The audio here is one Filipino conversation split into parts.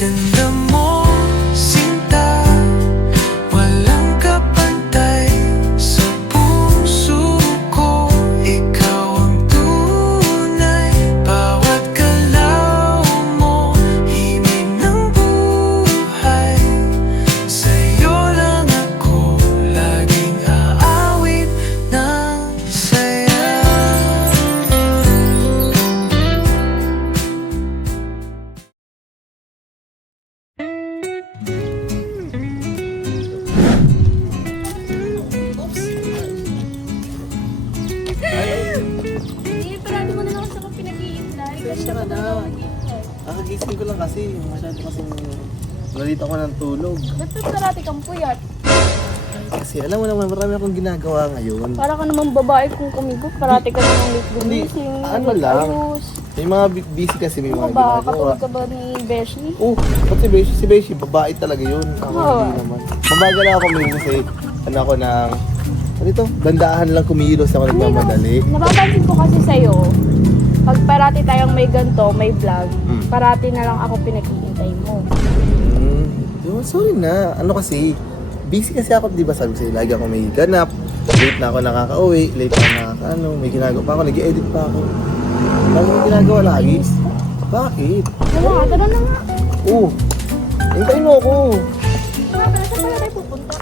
Ganda mo, sinta, walang kapantay sa puso ko. Ikaw ang tunay, bawat galaw mo, himig ng buhay. Sa'yo lang ako laging aawit ng saya. Hindi, parado mo na lang sa pinag-iintay. Pasensya ka na. Kakagising ko lang kasi. Masyado kasing nalito ako ng tulog. Ba't parati kang puyat? Kasi alam mo naman, marami akong ginagawa ngayon. Para ka naman babae kung kumigot. Parati ka naman late Hindi, gumising. ano late lang. ayos. May mga busy kasi may Ano mga ba? ginagawa. Katulad ka ba ni Beshi? Oh, ba't si Beshi, babae talaga yun. Ako Oo. hindi naman. Mabagal ako kumilos kasi ano ako ng, ano ito, bandahan lang kumilos ako nagmamadali. Napapansin ko kasi sa'yo, pag parati tayong may ganto, may vlog, parati na lang ako pinag-iintay mo. Yun, sorry na. Ano kasi, busy kasi ako, di ba sabi ko sa'yo, lagi ako may ganap. Late na ako nakaka-uwi, late na ako nakaka-ano, may ginagawa pa ako, nag-edit pa ako. Lagi may ginagawa lagi. Bakit? Ano nga, tara na nga. Oh, hintayin mo ako. Nga, pero saan pala tayo pupunta?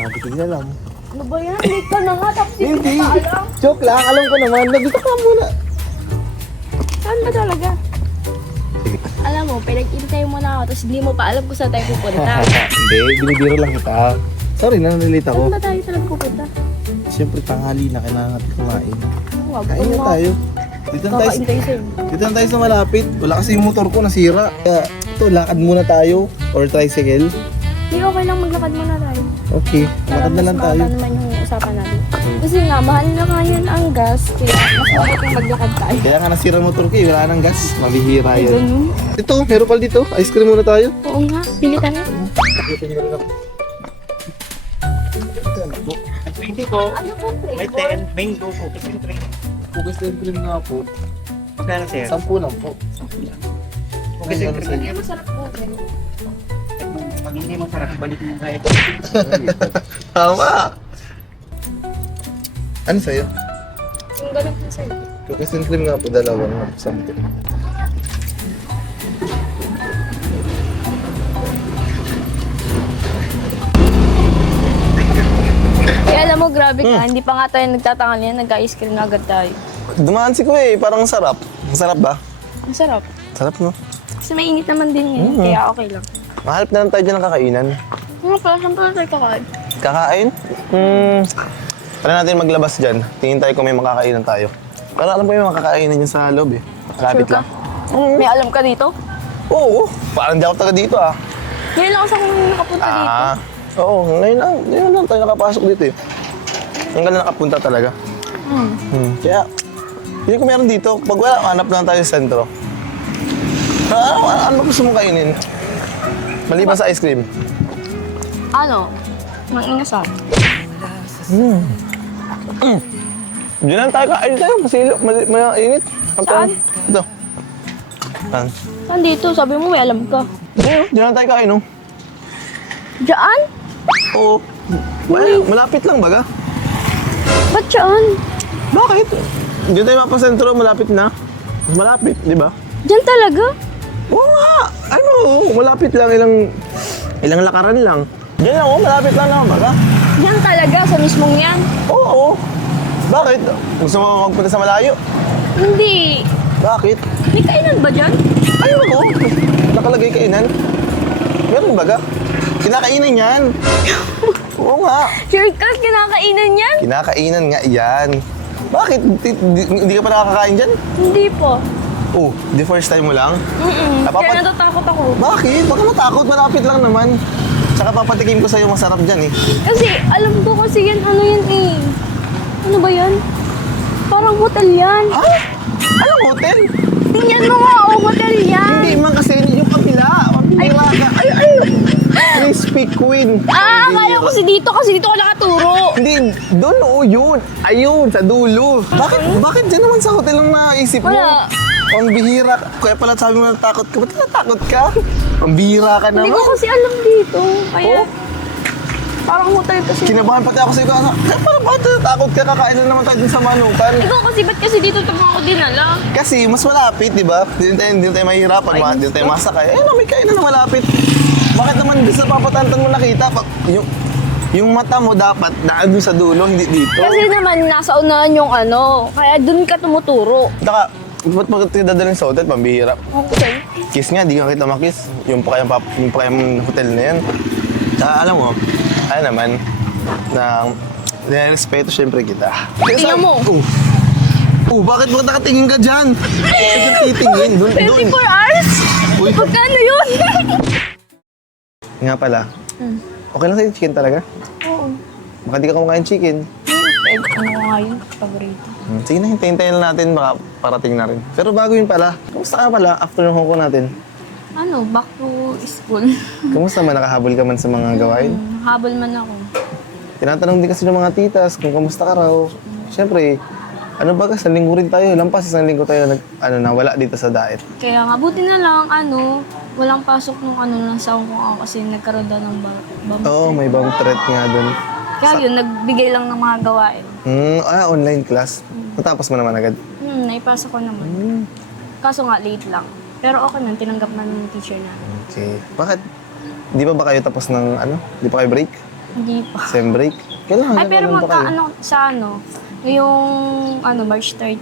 Hindi ko din alam. Ano ba yan? Late ka na nga, tapos hindi Hindi. ka pa alam. Joke lang, alam ko naman. Nandito ka muna. Saan ba talaga? Alam mo, pinag-intay mo na ako, tapos hindi mo pa alam kung saan tayo pupunta. Hindi, binibiro lang kita. Sorry na, nalilate ako. Saan ba tayo talaga pupunta? Siyempre, tanghali na, kailangan natin kumain. Wag Kain na tayo. Dito na tayo, Kakaintay sa'yo. dito na tayo sa malapit. Wala kasi yung motor ko nasira. Kaya ito, lakad muna tayo. Or tricycle. Hindi, okay lang maglakad muna tayo. Okay, lakad na lang mas tayo. mababa naman yung usapan natin. Kasi nga, mahal na nga yun ang gas, kaya mas mabuting maglakad tayo. Kaya nga nasira ang motor ko eh. Wala nang gas. Mabihira Ay, yun. ganun. Ito, meron pala dito. Ice cream muna tayo. Oo nga, pili ka na. 20 po. Ano po, May flavor? 10. Mango po. Kasi 3. Cookies and cream nga po. Magkano sir? 10 lang po. Kasi Ano sa'yo? Hindi masarap po. pag hindi mo sarap, balik mo kahit. Tama! Ano sa'yo? Yung ganun po sa'yo. Cookies and cream nga po, dalawa nga po. 10. Kaya alam mo, grabe ka, hindi pa nga tayo nagtatangal yan, nag-ice cream na agad tayo. Dumaan si Kuya eh, parang sarap. Masarap ba? Ang sarap. Sarap no? Kasi mainit naman din ngayon, kaya okay lang. Mahalap na lang tayo dyan ng kakainan. Nga pala, saan pala tayo kakain? Kakain? Tara natin maglabas dyan. Tingin tayo kung may makakainan tayo. Pero alam ko yung makakainan dyan sa loob eh. Malapit Sure ka? lang. May alam ka dito? Oo, parang di ako taga dito ah. Ngayon lang ako nakapunta dito. Oo, ngayon lang tayo nakapasok dito eh. Ngayon ka na nakapunta talaga. Kaya, hindi ko meron dito. Pag wala, hanap lang tayo sa sentro. Ano gusto mong kainin? Maliban sa ice cream. Ano? Mang inasal. Diyan lang tayo kain tayo. Masilo, mainit. Saan? Ito. Saan? Saan dito? Sabi mo may alam ka. Diyan lang tayo kain, oh. Diyan? Oo. Malapit lang baga. Ba't diyan? Bakit? Diyan tayo mapasentro, malapit na. Malapit, di ba? Diyan talaga? Oo nga! Ano? Malapit lang, ilang lakaran lang. Diyan lang, oh, malapit lang naman baga. Diyan talaga, sa mismong yan. Oo. Bakit? Gusto mo magpunta sa malayo? Hindi. Bakit? May kainan ba dyan? Ayun ko. Nakalagay kainan. Meron baga? Kinakainan yan. Oo nga. Sure ka, kinakainan yan? Kinakainan nga yan. Bakit? Hindi ka pa nakakakain dyan? Hindi po. Oh, the first time mo lang? Kaya natatakot ako. Bakit? Baka matakot, malapit lang naman. Tsaka papatikim ko sa'yo masarap dyan eh. Kasi alam ko kasi yan, ano yan eh. Ano ba yan? Parang hotel yan. Ha? Anong hotel? Tingnan mo nga, oh, hotel yan. Hindi man kasi yung kabila. Mabibira ka. Ay! Crispy Queen. Akala ko dito kasi dito ko nakaturo. Hindi, doon oo yun. Ayun, sa dulo. Bakit dyan naman sa hotel ang naisip mo? Wala. Ang bihira ka. Kaya pala sabi mo natakot ka. Ba't natakot ka? Ang bihira ka Hindi naman. ko kasi alam dito. Kaya, Oh? parang hotel kasi. Kinabahan pati ako sa iyo. Kaya pala bakit natakot ka? Kakain na naman tayo dun sa manukan. Ikaw kasi, ba't kasi dito ito ako dinala? Kasi mas malapit, di ba? Hindi tayo mahihirapan, hindi tayo masakay. Ayun, may kainan na malapit. Bakit naman doon sa papatantan mo nakita? Yung mata mo dapat daan dun sa dulo, hindi dito. Kasi naman, nasa unahan yung ano. Kaya dun ka tumuturo. Taka, ba't mo dadalhin sa hotel? Pambihira. Okay. Kiss nga, di ka kita makiss. Yung pa kayang hotel na yan. Tsaka alam mo, ano naman, na respeto syempre kita. Tingnan mo. Bakit mo nakatingin ka dyan? Bakit ka titingin? Doon. 24 hours? Uy. Pagkano yun? Nga pala, okay lang sa'yo chicken talaga? Oo. Baka di ka kumakain chicken. Ano nga yun? Paborito. Sige na, hintayin lang natin, baka parating na rin. Pero bago yun pala, kamusta ka pala after ng Hong Kong natin? Ano, back to school. Kamusta man, nakahabol ka man sa mga gawain? Habol man ako. Tinatanong din kasi ng mga titas kung kamusta ka raw. Siyempre, ano ba isang linggo rin tayo, lampas isang linggo tayo nawala dito sa diet. Kaya nga, buti na lang, walang pasok nung ng sa Hong Kong ako kasi nagkaroon daw ng bomb. Oo, may bomb threat nga dun. Kaya yun, nagbigay lang ng mga gawain. Online class. Natapos mo naman agad. Naipasa ko naman. Kaso nga, late lang. Pero okay na, tinanggap na ng teacher na. Okay. Bakit? Di ba kayo tapos ng Di pa kayo break? Hindi pa. Sem break? Kailangan Ay, pero ba kayo? ngayong March 30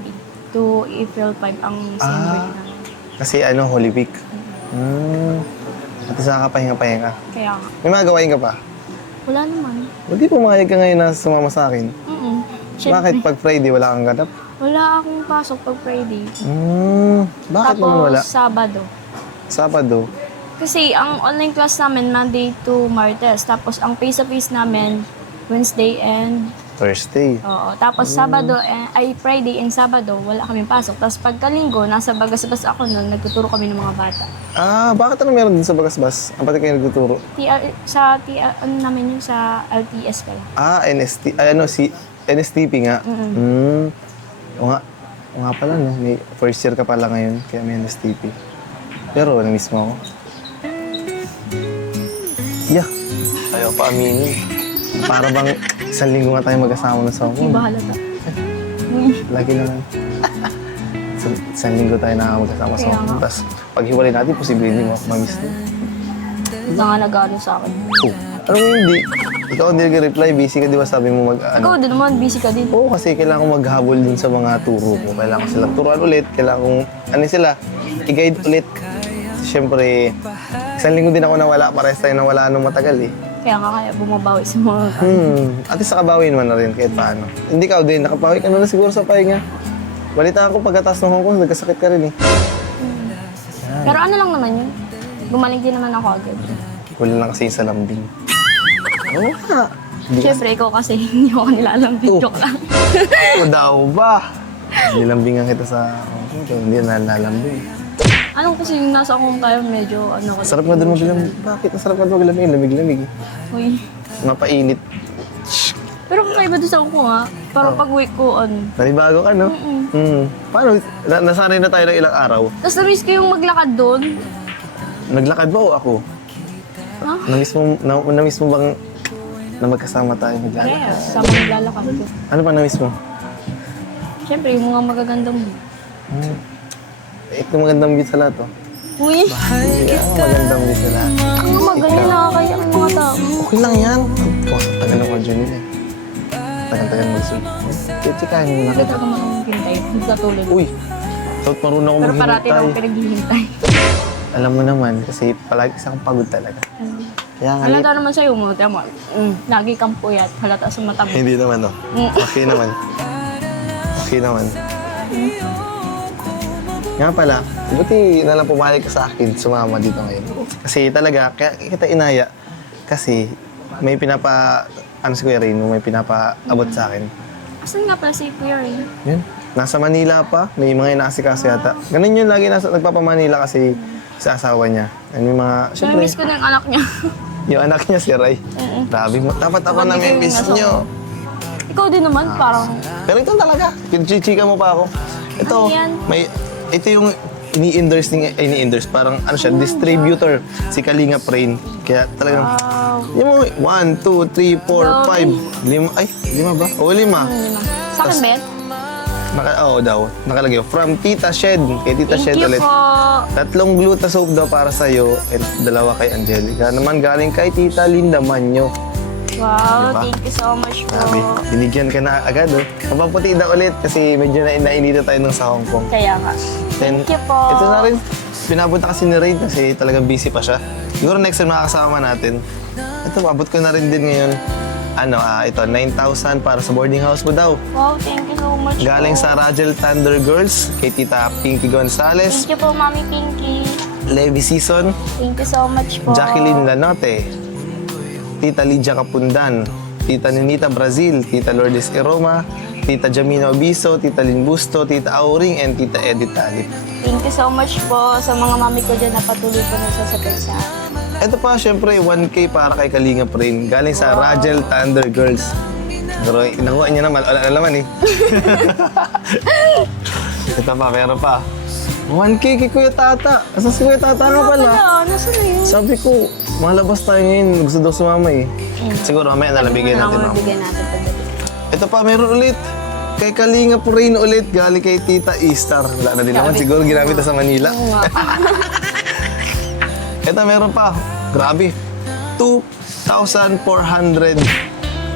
to April 5 ang sem break namin. Kasi Holy Week. At isa ka pahinga-pahinga. Kaya nga, May mga gawain ka pa? wala naman. Hindi pumayag ka ngayon na sumama sa akin. Bakit pag Friday wala kang ganap? Wala akong pasok pag Friday. Bakit naman wala? Sabado. Sabado. Kasi ang online class namin Monday to Martes. Tapos ang face-to-face namin Wednesday and Thursday. oo. Tapos Friday and Sabado wala kaming pasok. Tapos pagkalinggo, nasa Bagasbas ako noon, nagtuturo kami ng mga bata. Bakit meron din sa Bagasbas? Ang pati kayo nagtuturo? Namin yun sa LTS pala. NST, NSTP nga. O nga pala, no? May first year ka pala ngayon, kaya may NSTP. Pero, na-miss mo ako. Ayaw pa aminin. Para bang isang linggo nga tayo mag-asama na sa Di Hong Kong. ba halata? Lagi naman. Isang linggo tayo nakakasama sa Kaya Hong Kong. nga. Tapos, pag hiwalay natin, posible hindi mo ako ma-miss din. Hindi nga nag-ano sa akin. Alam mo hindi. Ikaw hindi nag-reply, busy ka, di ba sabi mo Ikaw din naman, busy ka din. Oo, kasi kailangan kong maghabol dun sa mga turo ko. Kailangan ko silang turuan ulit. Kailangan kong, i-guide ulit. Siyempre, isang linggo din ako nawala. Parehas tayo nawala nung matagal eh. Kaya bumabawi sa mga At least nakabawin mo na rin kahit paano. Hindi ka din, nakabawi ka na siguro sa pahinga. Balita ako pagkatapos ng Hong Kong, nagkasakit ka rin eh. Pero ano lang naman yun? Gumaling din naman ako agad. Wala lang kasi sa lambing. Oo nga. Siyempre, ikaw kasi hindi ako nilalambing. Oh. Joke lang. O daw ba? Nilambingan kita sa Hong Kong, kaya hindi na nalalambing. Anong kasi yung nasa akong tayo medyo ko. Sarap nga doon maglamig. Bakit? Ang sarap nga doon maglamig. Lamig-lamig eh. Uy. Mapainit. Pero kung iba doon sa ako nga, parang pag week ko Nanibago ka, no? Paano? Nasanay na tayo ng ilang araw. Tapos na-miss ko yung maglakad doon. Naglakad ba o ako? Ha? Na-miss mo bang na magkasama tayo maglalakad? Kaya, sama naglalakad ko. Ano pa na-miss mo? Siyempre, yung mga magagandang Ito magandang beat sa lahat, oh. Uy, Magandang beat sa lahat. ang magaling nakakaya ang mga tao. Okay lang yan. Tagal ng audio nila eh. Tagal mag-sweet. Chikahin mo na Hindi kita. talaga makakahintay. Hindi katulad. Uy! South marunong ako Pero parati maghintay. ako pinaghihintay. Alam mo naman, kasi palagi isang pagod talaga. Kaya nga, Halata naman sa'yo mo, tama. Lagi kang puyat. Halata sa mata mo. hindi naman, oh. Okay naman. Okay naman. Nga pala, buti na lang pumayag ka sa akin, sumama dito ngayon. Kasi talaga, kaya kita inaya. Kasi may si Kuya Rino, may pinapaabot sa akin. Asan nga pala si Kuya Ray? Yun. Nasa Manila pa, may mga inaasikaso yata. Ganun yun, lagi nagpapamanila kasi sa asawa niya. And may mga, syempre, Nami-miss ko na yung anak niya. yung anak niya si Ray. Grabe, dapat ako Grabe na may kayo miss nasa- nyo. Ikaw din naman, parang Pero ito talaga, chichika mo pa ako. Ito, Ano yan? ito yung ini-endorse, parang ano siya, distributor, si Kalinga Rain. Kaya talagang, Wow. yung mga 1, 2, 3, 4, 5, 5, lima ba? O, 5. Sa akin, Ben? Oo daw, nakalagay, from Tita Shed, kay Tita Shed Thank you ulit. po. 3 gluta soap daw para sa'yo, and 2 kay Angelica. Naman galing kay Tita Linda Manyo. Wow, Diba? thank you so much po. Grabe, binigyan ka na agad, oh. Mapaputi na ulit kasi medyo nainita tayo nung sa Hong Kong. Kaya nga. Then, Thank you po. Ito na rin, pinapunta kasi ni Rain kasi talagang busy pa siya. Siguro next time makakasama natin. Ito, abot ko na rin din ngayon. Ito, 9,000 para sa boarding house mo daw. Wow, thank you so much Galing po. sa Rajel Thunder Girls, kay Tita Pinky Gonzalez, Thank you po, Mami Pinky. Levi Season, Thank you so much po. Jacqueline Lanote, Tita Lydia Kapundan, Tita Ninita Brazil, Tita Lourdes Iroma, Tita Jamina Obiso, Tita Lynn Busto, Tita Auring, and Tita Edith Talip. Thank you so much po sa mga mami ko dyan na patuloy po nagsasabay sa akin. Ito pa, syempre, 1K para kay Kalinga Rain. Galing sa Rajel Thunder Girls. Pero nakuha niya naman, wala na naman eh. Ito pa, meron pa. 1K kay Kuya Tata. Asan si Kuya Tata nga pala? Nasaan na yun? Sabi ko, malabas tayo ngayon. Gusto daw sumama eh. Siguro mamaya na lang bigyan natin. Ano Ma'am. bigyan natin pagdating. Ito pa, meron ulit. Kay Kalinga Rain ulit. Galing kay Tita Eastar. Wala na din naman. Siguro ginamit na sa Manila. Oo nga. Ito, meron pa. Grabe. 2,400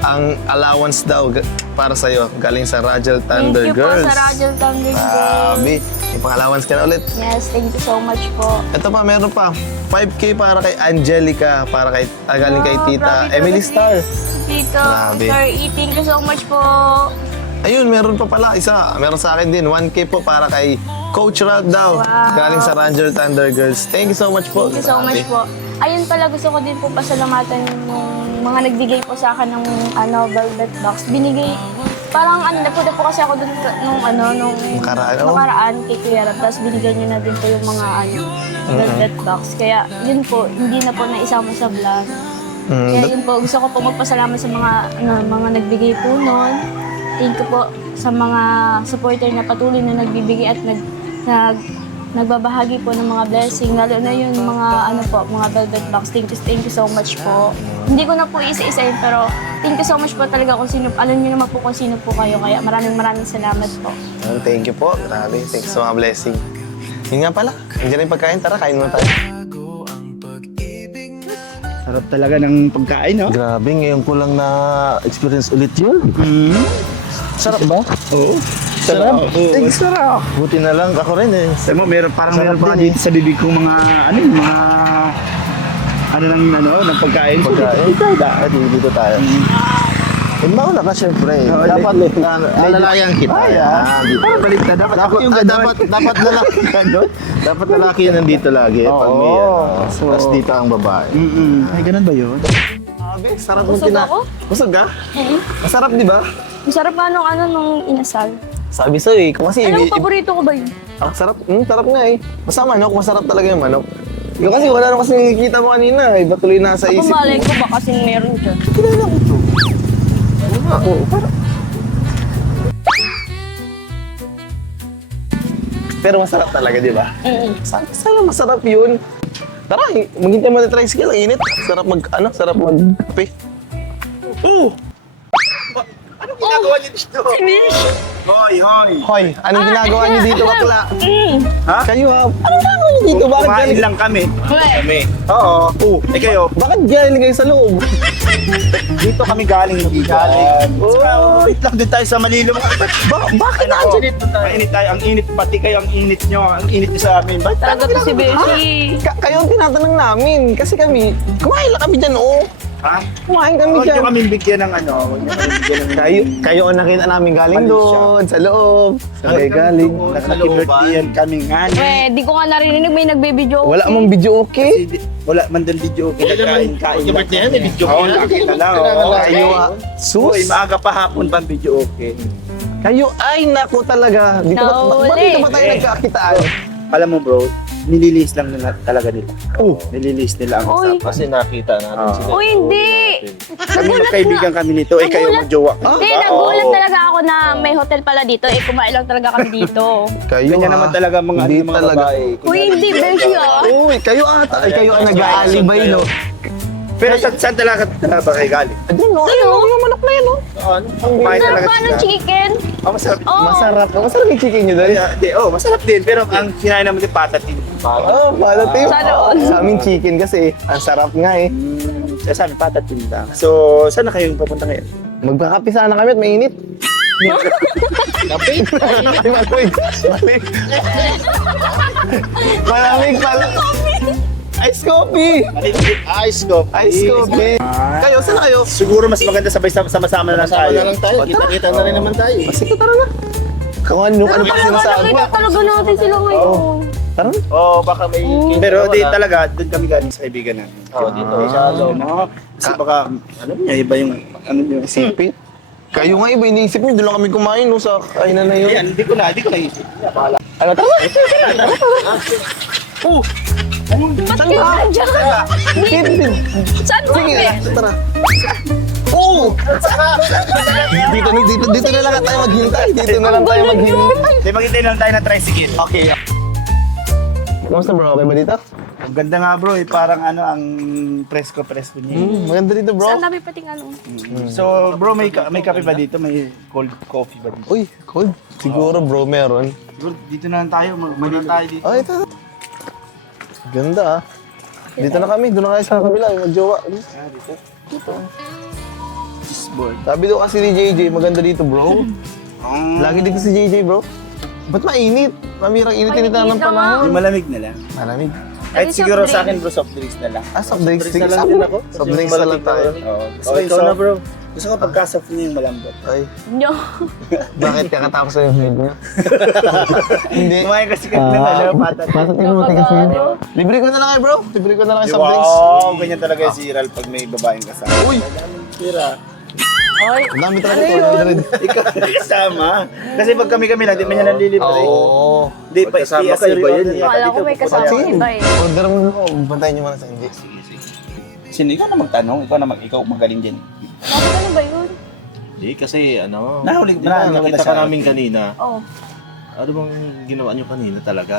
ang allowance daw para sa'yo. Galing sa Rajel Thunder Thank you Girls. po sa Rajel Thunder Girls. Grabe. May pang-allowance ka na ulit. Yes, thank you so much po. Ito pa, meron pa. 5K para kay Angelica. Para kay, galing kay Wow, Tita grabe Emily talaga. Star. Tito, Grabe. Sir E, thank you so much po. Ayun, meron pa pala isa. Meron sa akin din. 1K po para kay Coach Ralph daw. Wow. Galing sa Rajel Thunder Girls. Thank you so much po. Thank you so much Grabe. po. Ayun pala, gusto ko din po pasalamatan yung mga nagbigay po sa akin ng velvet box. Binigay, parang napunta po kasi ako dun nung nakaraan kay Kuya Rap. Tapos binigyan niya na din po yung mga velvet box. Kaya yun po, hindi na po naisama sa vlog. Kaya yun po, gusto ko po magpasalamat sa mga nagbigay po nun. Thank you po sa mga supporter na patuloy na nagbibigay at nagbabahagi po ng mga blessing, lalo na yung mga mga velvet box. Thank you so much po. Hindi ko na po isa-isahin, pero thank you so much po talaga kung sino, alam niyo naman po kung sino po kayo, kaya maraming salamat po. Thank you po. Grabe. Thanks sa mga blessing. Yun nga pala. Nandiyan na yung pagkain. Tara, kain muna tayo. Sarap talaga ng pagkain, no? Grabe. Ngayon ko lang na-experience ulit yun. Sarap ba? Oo. Sarap. Oo, sarap. Buti na lang ako rin eh. Alam mo, meron Sarap pa din dito sa bibig kong mga ng pagkain. Pagkain. Dito tayo. Mauna ka syempre. Oo, Dapat medyo- alalayan kita. Ay, parang baliktad. Dapat ako yung ganon. Dapat lalaki yan doon. Dapat lalaki yan nandito lagi. Pag may Oo. tapos dito ang babae. Ay, ganun ba yun? Grabe, sarap ng Busog ako? Busog ka? Masarap di ba? Ang sarap nga nung inasal. Sabi sa'yo eh. Kung kasi Alam mo, paborito ko ba yun? sarap. Sarap nga eh. Basta manok, masarap talaga yung manok. Yung kasi wala na kasi nakikita mo kanina. Iba tuloy na sa Ako isip malay mo. ko ba kasing meron dyan. Kilala ko to. Oo, pero masarap talaga, di ba? Sana masarap yun. Tara, maghintay mo na tricycle. Ang init. Sarap sarap magkape. Oh! Anong ginagawa niyo dito? Finish! Hoy! Hoy, anong ginagawa niyo dito, bakla? Ha? Kayo ha? Anong ginagawa niyo dito? Bakit Kumain galing? lang kami. Kami. Oo. Kayo? Bakit galing kayo sa loob? Dito kami galing, hindi galing. Oh! Wait lang din tayo sa Manilo. Bakit Ano? nandiyan dito tayo? Mainit tayo. Ang init, pati kayo ang init nyo. Ang init nyo sa amin. Ba't Talaga to si Beshi. Kayo ang tinatanong namin. Kasi kami, kumain lang kami dyan, oh. Ha? Kumain kami Huwag nyo dyan. kami bigyan ng Huwag nyo kami bigyan ng Kayo ang nakita namin galing Mali siya. doon, sa loob. Saan kayo galing? Nakikibirtihan kami nga. Di ko nga narinig may nagbe-video. Wala mong video okay? Kasi wala man din video. Kain lang. may video Oo, nakita lang. Kayo sus. Uy, maaga pa hapon ba ang video okay? Kayo ay naku talaga. Dito ba dito ba tayo nagkakitaan? Alam mo bro, nililis lang nila talaga nila. Oh. Nililis nila ang Uy. usapan. Kasi nakita natin sila. Uy, hindi! Kami magkaibigan kami nito, kayo Nagulat. magjowa. Hindi, nagulat talaga ako na may hotel pala dito, eh kumain lang talaga kami dito. Kayo Ganyan naman talaga mga Hindi mga talaga. babae. Uy, hindi, Beshi ah. Uy, kayo ata. Ay, kayo ang nag-aalibay, no? Pero saan talaga ba kayo galing? Ayun, no? Ayun, yung manok na yan, no? Kumain Sarap talaga ba ng sila. chicken? Masarap. Oo. Masarap. Masarap yung chicken nyo doon. Masarap din. Pero ang kinain naman din patatin. Oh, patatim. Sana all. Sa amin chicken kasi, ang sarap nga eh. Sa amin, patatin lang. So, saan na kayong papunta ngayon? Magkakape sana kami at mainit. Kape? Malamig. Malamig pala. Ice coffee! Ice coffee. Ice coffee. Kayo, saan na kayo? Siguro mas maganda sabay sama-sama na lang tayo. Kita-kita na rin naman tayo. Sige, tara na. Kung ano pa sinasabi. Nakita talaga natin sila ngayon. Tara na. Baka may... Pero di talaga, doon kami galing sa kaibigan namin. Dito. Kasi baka, alam niya, iba yung, Isipin. Kayo nga iba, iniisip nyo, doon lang kami kumain no, sa kainan na yun. Yan, hindi ko na isip. Ano tama? Ba't kayo nandiyan? Saan ba Sige, kami? tara. Oh! Dito na lang tayo maghintay. Dito na lang tayo maghintay. Di maghintay lang tayo ng tricycle. Okay. Kamusta bro? Okay ba dito? Ang ganda nga bro, parang ang presko niya. Maganda dito bro. Saan dami pating ano? So bro, may kape ba dito? May cold coffee ba dito? Uy, cold. Siguro bro, meron. Siguro dito na lang tayo, mag tayo dito. Oh, ito. Ganda ah. Dito na kami, doon na kayo sa kabila, yung magjowa. Dito. Board. Sabi daw kasi ni JJ, maganda dito bro. Lagi dito si JJ bro. Ba't mainit? Mamirang init-init na ng Mainit panahon. Yung malamig na lang. Malamig. Kahit Ay, siguro soft sa akin bro, soft drinks na lang. Ah, soft drinks. na lang din ako. Soft drinks na lang tayo. Oo. Okay, ikaw na bro. Gusto ko pagka-soft niya yung malambot. Ay, Nyo. bakit kakatapos na yung feed niyo? Hindi. Kumain kasi kami ng patat. Libre ko na lang kayo bro. Libre ko na lang kayo soft drinks. Wow, ganyan talaga yung si Ral pag may babaeng kasama. Uy! Sira. Ay, Ang dami talaga ito. Ikaw kasama. Kasi pag kami lang, di man niya nalilibre. Oo. Di pa kasama kayo ba yun? akala ko may kasama Sige. iba eh. Order mo na ako. Bantayan niyo muna sa hindi. Sino ikaw na magtanong? Ikaw magaling din. Bakit ano ba yun? Hindi, kasi Nahuli di ba, nakita ka namin kanina. Oh, Ano bang ginawa nyo kanina talaga?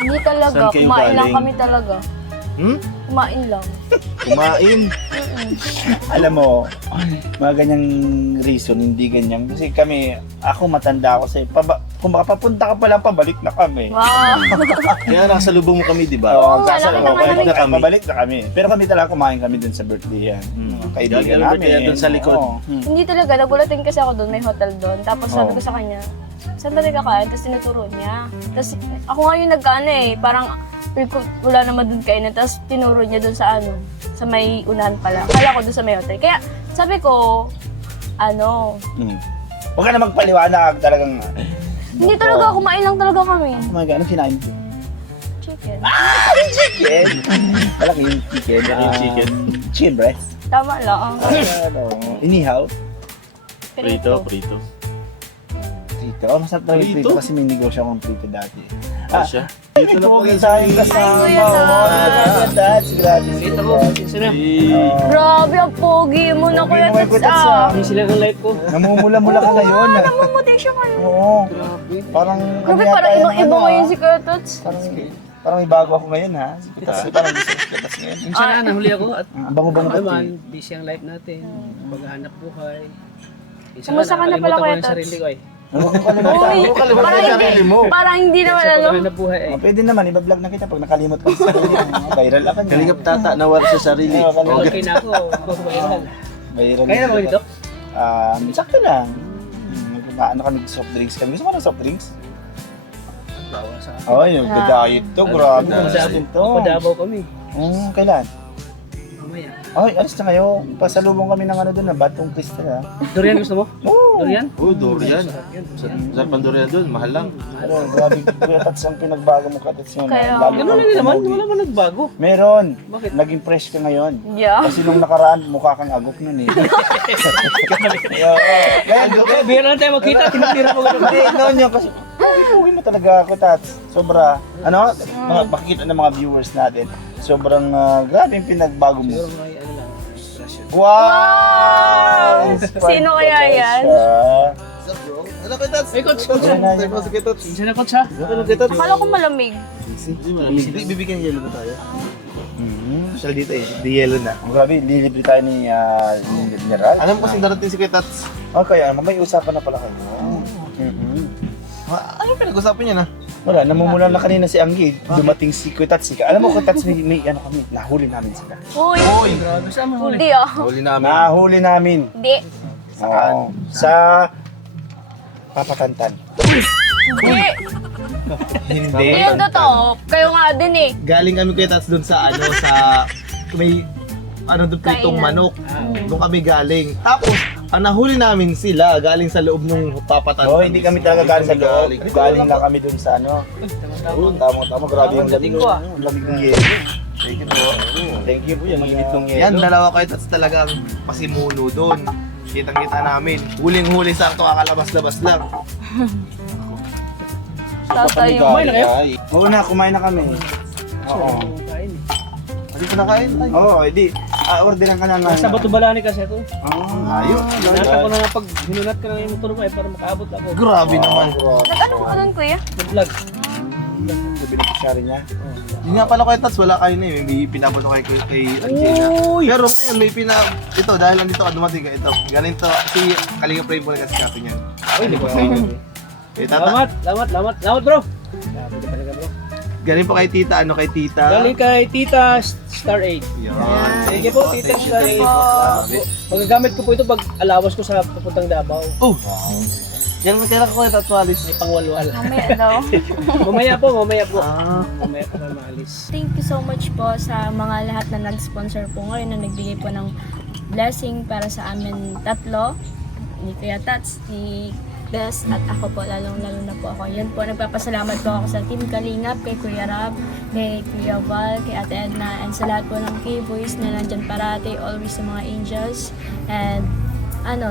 hindi talaga. Saan kayo Kumain lang galing? kami talaga. Hmm? Kumain lang. Kumain? Alam mo, mga ganyang reason, hindi ganyan. Kasi ako matanda ako sa'yo. Kung baka papunta ka pa lang, pabalik na kami. Wow. Kaya nasa lubong mo kami, di ba? Oo, nakita nga namin. Pabalik na kami. Pero kami talaga kumain kami dun sa birthday yan. Mga kaibigan Gagawin namin. kaya dun sa likod. Oo. Hindi talaga. Nagulat din kasi ako doon. May hotel doon. Tapos sabi ko sa kanya, saan ba nagkakain? Tapos tinuturo niya. Tapos ako nga yung nagkaano eh. Parang wala naman doon kainan. Tapos tinuro niya doon sa sa may unahan pala. Kala ko doon sa may hotel. Kaya sabi ko, Huwag ka na magpaliwanag talagang. hindi talaga. Kumain lang talaga kami. Oh my God, ano kinain ko? Chicken. Chicken! Malaki yung chicken. Chicken. Chicken breast. Tama lang. Inihaw. Prito, prito. Prito. Oh, masarap talaga yung Prito? prito kasi may negosyo akong prito dati. Ano siya? Dito na po tayong kasama. Ay, Kuya That's grabe. Dito po. Grabe, ang pogi mo na Kuya Tats. Namumula-mula ka ngayon. Namumuti siya kayo. Oo. Parang... Grabe, ano parang yata ibang yung iba ano, ngayon si Kuya Tats. Parang may bago ako ngayon ha. Parang gusto ko ngayon. Minsan na, nahuli ako at Ang bango-bango ka. naman, busy ang life natin, maghahanap buhay. Minsan Kumusta ka na pala, nakalimutan ko Kuya yung Tats? sarili ko eh. Uy, parang hindi naman Sa ano. na buhay eh. Pwede naman, iba-vlog na kita pag nakalimot ka sa sarili. Viral ako. Kalingap tata, nawar sa sarili. Okay na ako, viral. Viral. Kaya naman dito? Sakto lang. Ano kami, soft drinks kami. Gusto mo ng soft drinks? Bawal sa akin. Ay, diet to. Grabe. Sa Natin to. Padabaw kami. Kailan? Mamaya. Ay, alis na kayo. Pasalubong kami ng na Batong Crystal ha. Durian gusto mo? Oo. Durian? Uy, durian. Yan. Sarap ang durian doon, mahal lang. Pero grabe, Kuya Tats ang pinagbago mo Tats yun. Kaya- Lalo Ganun lang din naman, wala man nagbago. Meron. Bakit? Naging fresh ka ngayon. Yeah. Kasi nung nakaraan, mukha kang agok nun eh. Kaya, Bihira lang tayo magkita, tinitira mo ganun. hindi, noon yun kasi, uwi mo talaga ako, Tats. Sobra, makikita ng mga viewers natin, sobrang grabe yung pinagbago mo. Siguro may ano lang, stress yun. Wow! Sino kaya yan? Ano kay Tats? Ay, Coach. Tayo po si kay Tats. Isa na, Coach, ha? Ano kay Tats? Akala ko malamig. Hindi, bibigyan ng yelo na tayo. Mhm. Social dito eh, di yelo na. Grabe, lilibre tayo ni General. Alam ko kasi darating si kay Tats. Okay, may usapan na pala kayo. Mhm. Ano pinag-usapan niya na? Wala, namumulan na kanina si Anggi. Dumating si Kuitatsika. Alam mo, Kuitats, may ano kami, nahuli namin sila. Uy, Grabe, saan mo huli? hindi ah. Huli namin. Nahuli namin. Hindi. Oo. Sa Papatantan. Hindi. Hindi. Hindi yung totoo. Kayo nga din eh. Galing kami kay Tats doon sa ano, sa may doon pritong Kainan. manok. Doon kami galing. Tapos, ang nahuli namin sila galing sa loob ng papatan. Oo, hindi kami talaga galing sa loob. Galing lang kami dun sa ano. Tama, grabe yung lamig. Ang lamig ng yelo. Thank you po. Thank you po, yung mainit ng yelo. Yan, dalawa kay Tats talagang pasimuno doon. Kitang-kita namin. Huling-huli sakto kakalabas-labas lang. Tatay yung... Kumain na kayo? Oo na, kumain na kami. Oo. Kain. Hindi ko nakain. Ay. Oo, edi. Orderan ka na lang. Nasa Batubalani kasi ako. Ayun. Nasa ko na nga pag hinunat ka na yung motor mo eh para makaabot ako. Grabe naman. Nag-ano ka doon, kuya? Nag-vlog. Yung beneficiary niya. Yun nga pala kay Tats, wala kayo na eh. May pinabot ako kay Angela. Uy! Pero ngayon may ito dahil nandito ka dumating ka ito. Galing to si Kalinga Frame po kasi kasi niyan. Uy, hindi ko Sa inyo. Eh tata, Salamat bro. Grabe ka talaga bro. galing po kay tita, kay tita. Galing kay Tita Star 8. Yan. Thank you po, Tita Star 8. Magagamit ko po ito pag alawas ko sa papuntang Davao. Oh! Yan mo kailan ko kay Tatwalis. May pangwalwal. Mamaya daw. mamaya po. Mamaya po na maalis. Thank you so much po sa mga lahat na nag-sponsor po ngayon na nagbigay po ng blessing para sa amin tatlo. Ni Kuya Tats, ni Bes, at ako po, lalo na po ako. Yan po, nagpapasalamat po ako sa Team Kalingap, kay Kuya Rab, kay Kuya Val, kay Ate Edna, and sa lahat po ng K-Boys na nandyan parati, always sa mga angels. And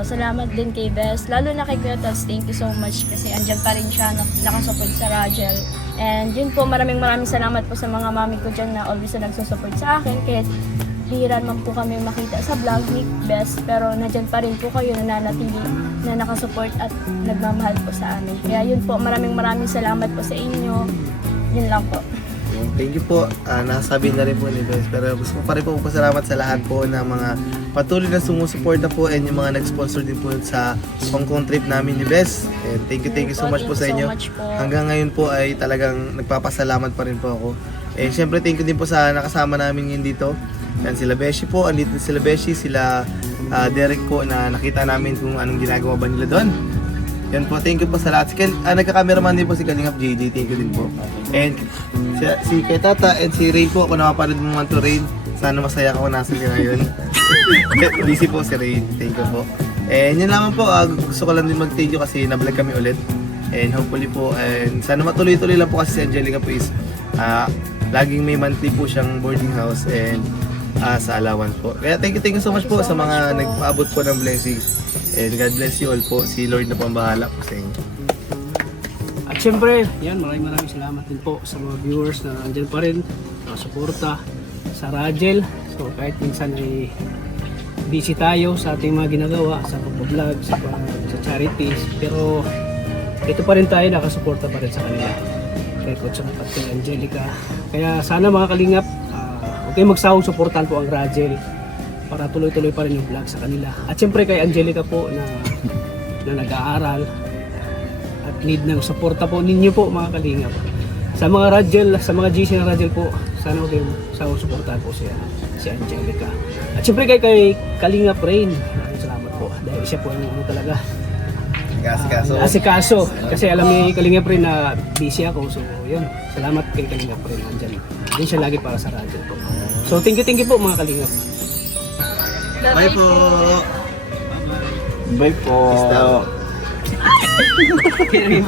salamat din kay Bes, lalo na kay Kuya Tats, thank you so much kasi andyan pa rin siya, nakasupport sa Rajel. And yun po, maraming salamat po sa mga mami ko dyan na always na nagsusupport sa akin. Kahit bihira man po kami makita sa vlog ni Bes, pero nandyan pa rin po kayo na nanatili, na nakasupport at nagmamahal po sa amin. Kaya yun po, maraming salamat po sa inyo. Yun lang po. Thank you po. Nasabi na rin po ni Bes. Pero gusto ko pa rin po pasalamat sa lahat po ng mga patuloy na sumusuporta po and yung mga nag-sponsor din po sa Hong Kong trip namin ni Bes. And thank you so much po sa inyo. Hanggang ngayon po ay talagang nagpapasalamat pa rin po ako. And syempre thank you din po sa nakasama namin ngayon dito. Yan sila Beshi po, andito sila Beshi, sila Derek po na nakita namin kung anong ginagawa ba nila doon. Yan po, thank you po sa lahat. Nagka-cameraman din po si Kalingap JJ, thank you din po. And si kay Tata and si Rain po, ako nakapanood mo man to Rain. Sana masaya ako nasa ka ngayon. Busy po si Rain, thank you po. And yun naman po, gusto ko lang din mag-thank you kasi na-vlog kami ulit. And hopefully po, and sana matuloy-tuloy lang po kasi si Angelica po is laging may monthly po siyang boarding house and sa allowance po. Kaya thank you so much po sa mga nagpaabot po ng blessings. And God bless you all po. Si Lord na pambahala po sa inyo. At syempre, yan, maraming salamat din po sa mga viewers na andyan pa rin, suporta sa Rajel. So kahit minsan ay busy tayo sa ating mga ginagawa, sa pag-vlog, sa charities, pero ito pa rin tayo, nakasuporta pa rin sa kanila. Kay Coach at kay Angelica. Kaya sana mga kalingap, huwag kayong magsawang suportahan po ang Rajel para tuloy-tuloy pa rin yung vlog sa kanila. At syempre kay Angelica po na nag-aaral at need ng suporta po ninyo po mga kalingap. Sa mga Rajel, sa mga GC na Rajel po, sana huwag kayong magsawang suportahan po si Angelica. At syempre kay Kalingap Rain, maraming salamat po dahil siya po ang talaga asikaso. Kasi alam ni Kalingap Rain na busy ako. So yun, salamat kay Kalingap Rain andyan. Hindi siya lagi para sa Rajel po. So thank you po mga kalingap. Bye po! Bye po. Peace out. Kaya rin